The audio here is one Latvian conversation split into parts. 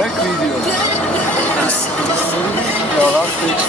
rek video. Jā, rakstīgs.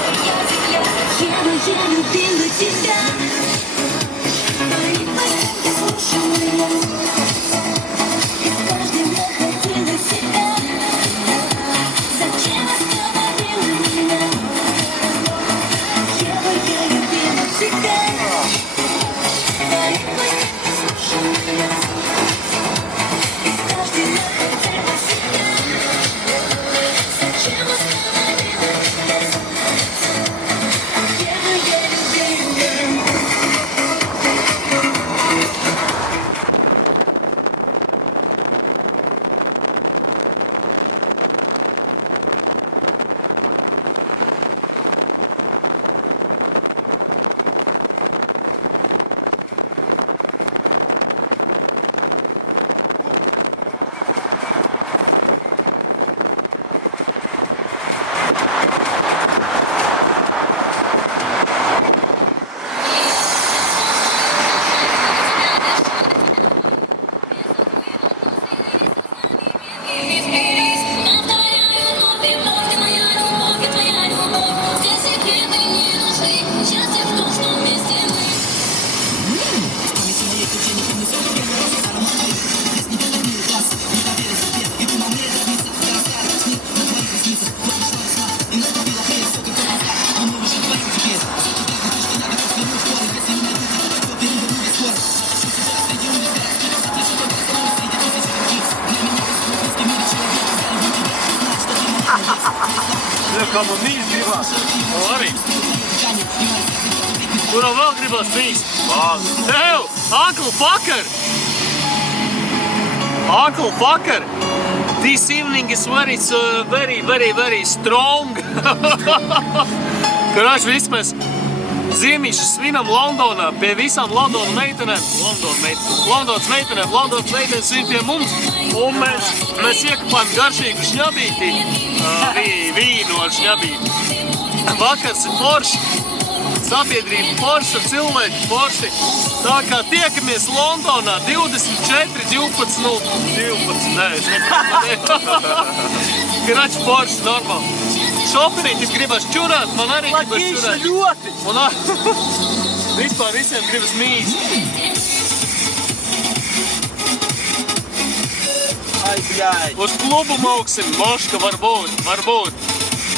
Kā man mīs gribās. Labi. Kurā vēl gribās mīs? Tev! Uncle Fucker! Uncle Fucker! This evening is very strong. Karāč, viss mēs ziemišas svinam Londonā pie visām Londonas meitenēm. Londonas meitenes svin pie mums. Un mēs iekapājam garšīgu šņabīti. Vīnu ar šņabīti. Vakars ir forši. Sabiedrība forša, cilvēki forši. Tā kā tiekamies Londonā 24.12. Nē, es nepārādēju. Krač forši, normāli. Šoferītis gribas čurāt, man arī gribas čurāt. Ļoti! Un vispār visiem gribas mīst. Ai, bļāj! Uz klubu mauksim, moška varbūt.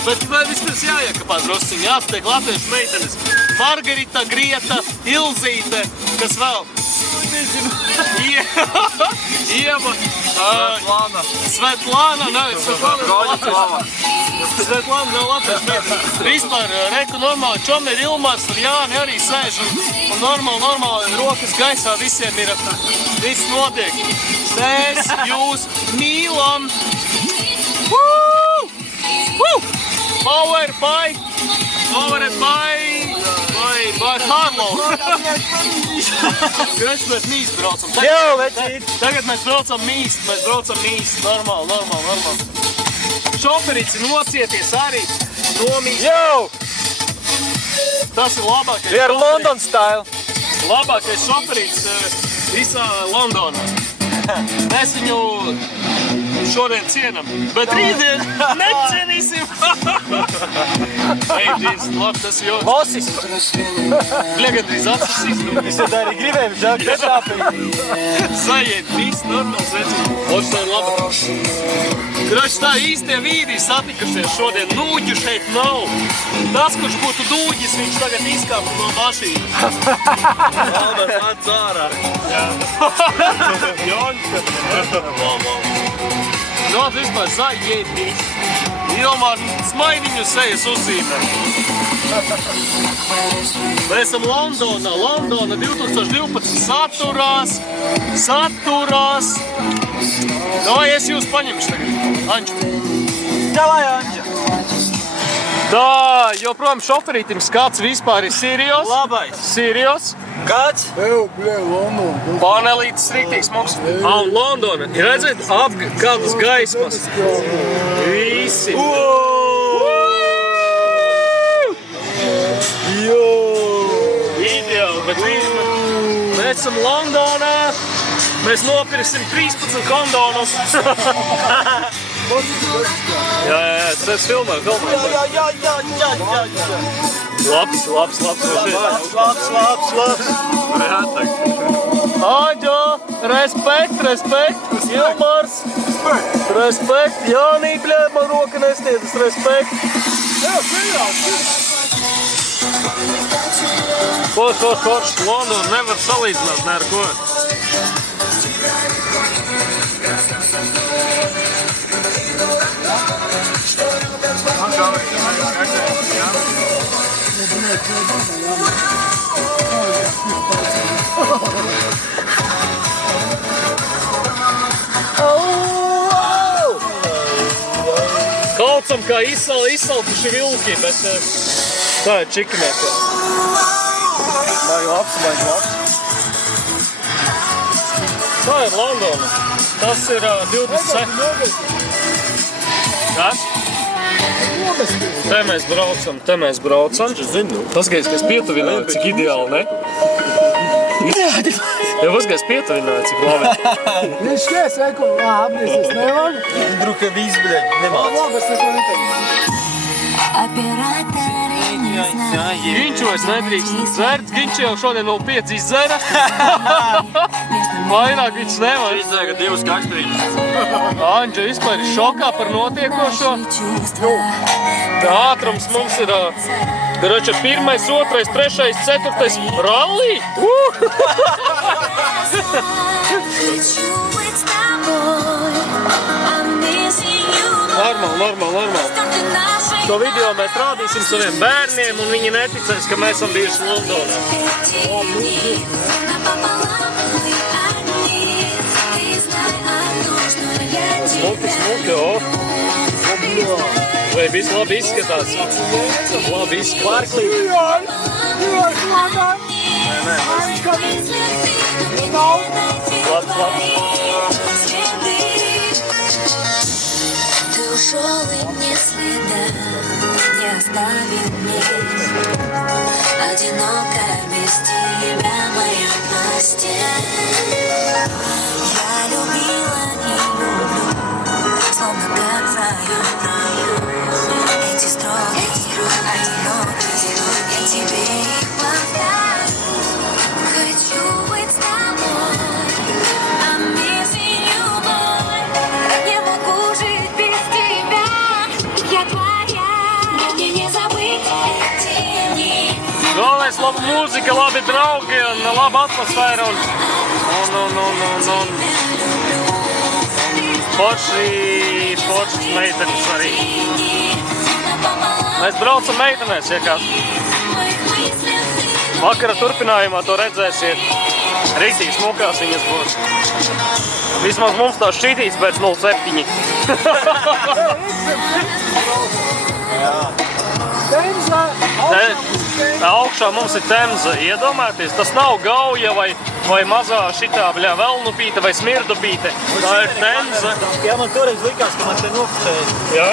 Bet vai vispirms jāiekapā drusciņi, jāapsteik latviešu meitenes. Margarita, Grieta, Ilzīte, kas vēl? Nezinu. Ieva. Svetlāna, nav latviešu meitenes. Vispār, reku normāli, Čomeri, Ilmārs un Jāni arī sēž un normāli rokas gaisā visiem ir, viss notiek. Mēs jūs mīlam! Powered by Harlow. Mēs mīst braucam. Tagad mēs braucam mīst. Normāli. Šoferīts ir nocieties arī. Nomīst. Tas ir labākais. We are London style. Labākais šoferīts visā Londonā. Mēs viņu šodien cienam, bet rītdien necienīsim. Ei, Dīns, labi, tas jau... Losis! Bļagadrīz atsasīs. Es tad arī gribēju, žāk, netrāpīju. Sajiet, viss normāls vecīt. Oši tā ir laba. Krač, tā īstie vīri satikušies šodien. Nūģu šeit nav. Tas, kurš būtu nūģis, viņš tagad izkāpa no mašīnas. Albert, nāc ārā. Jonka. Nāt vispār zaļietīs. Ilmār smaidiņu sejas uzzīmē. Mēs esam Londona 2012 saturās. Davai, es jūs paņemšu tagad, Anģu. Davai, Anģa. Tā, joprojām šoferītim skats vispār ir Sirius. Labais. Sirius. Kāds? London. Panelītis rīktīgs mums. Un Londona. Ir redzēt kādas gaismas. Visi. Ideāli, bet mēs esam Londonā. Mēs nopirksim 13 kondonus. Jā, tas filmē. Jā. Labs. Jā, tak. Āģo, respekt, Ilmars. Respekt, Jānī, bļēd, man roka nestiedzas, respekt. Forš, Londonu nevar salīdzināt ne ar ko. Kaucam kā izsalkuši vilki, bet tā ir čikinēka. Baigi labs. Tā ir Londona. Tas ir 27. Kas? Te mēs braucam. Paskaties, ka es pietuvināju, cik ideāli, ne? Ja paskaties, pietuvināju, cik labi. Viņš šķies, reku, apnīsies, nevar? Druka viss, bļaļ, nemāc. Labas neko neteikt. Ginčos nedrīkst dzert. Ginči jau šodien 05 izdzēra. Vairāk viņš nevar. Izdzēga 2 kakstrīņus. Anģa vispār ir šokā par notiekošo. Ātrums mums ir 1, 2, 3, 4 rallī. Normāli. Šo video mēs rādīsim saviem bērniem, un viņi neticēs, ka mēs esam bijuši Londonā. Smuki, o. Vai viss labi izskatās? Labi izskatās. Labi. Ушел и ни следа не оставил мне. Одиноко без тебя в моем постель. Я любила, не люблю, словно как в раю. Эти строки одиноко, я тебе их повторю. Хочу быть с тобой. I'm missing you, boy. Не могу жить без тебя. Я твоя. Мне не забыть эти дни. Galvenais laba mūzika, labi draugi un laba atmosfēra un foršas meitenes arī. Mēs braucam meitenēs, ja kas. Vakara turpinājumā to redzēsiet. Rītīgi smukās viņas būs. Vismaz mums tā šķitīs pēc 07. Temza, Augšā mums ir Temza. Iedomājieties, tas nav Gauja vai mazā šitā velnupīte vai smirdupīte. Tā ir Temza. Jā, man toreiz likās, ka man te nofucēja. Jā?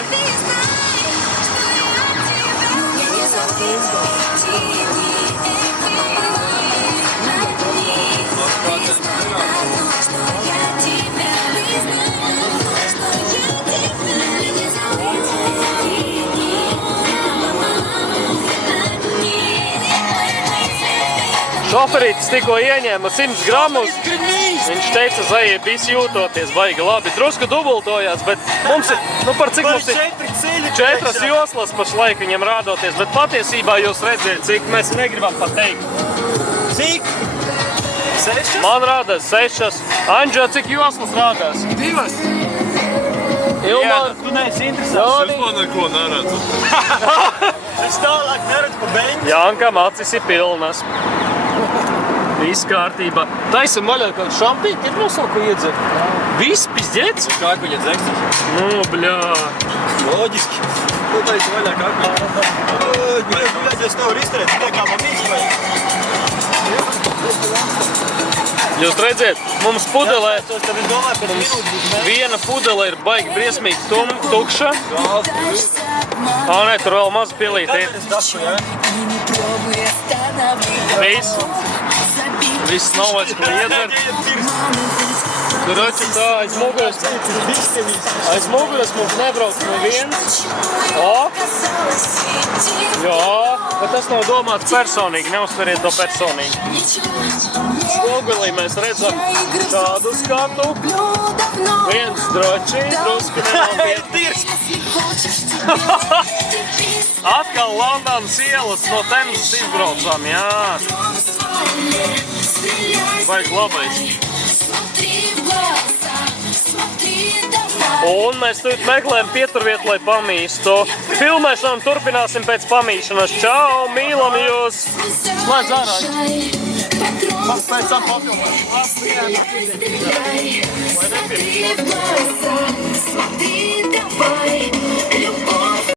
Šoferītis tikko ieņēma 100 gramus. Viņš teica, Zaie, visi jūtoties baigi labi. Drusku dubultojās, bet mums ir, par cik mums ir 4 joslas pašlaik viņam rādoties, bet patiesībā jūs redziet, cik mēs negribam pateikt. Cik? 6? Man rādās 6. Anģo, cik joslas rādās? 2. Ilmar, Tu neesi interesants. Jāni. Man neko neredzu. Es tālāk neredzu pa beņķi. Jānkam acis ir pilnas. Viss kārtībā. Taisam vaļā kādu šampīti, ir mums vēl ko iedzert. Viss pizdēts? Kākuļa dzeksts. Nu, bļā. Loģiski. Tu taisi vaļā kākuļa. Bļaļ, es nevaru izturēt, tā kā man viņš vai. Jūs redziet, mums pudelē, Tad es domāju, ka viena pudele ir baigi briesmīgi tukša. Nē, tur vēl maz pilīti ir. es dašu, jā? Viss nav vairs ko iedzert. Rači tā, aiz muguras mums nebrauc neviens. O! Jā, bet tas nav domāts personīgi, neuztveriet to personīgi. Spogulī mēs redzam šādu skatu. Viens droči, drusku nenopietni. Atkal Londonas ielas no Temzas izbraucām, jā. Vajag labais. Un mēs tur meklējam pieturvietu, lai pamīstu. Filmēšanu turpināsim pēc pamīšanas. Čau, mīlam jūs! Slēdz ārā! Pēc tam papilnām. Смотри, давай, любовь.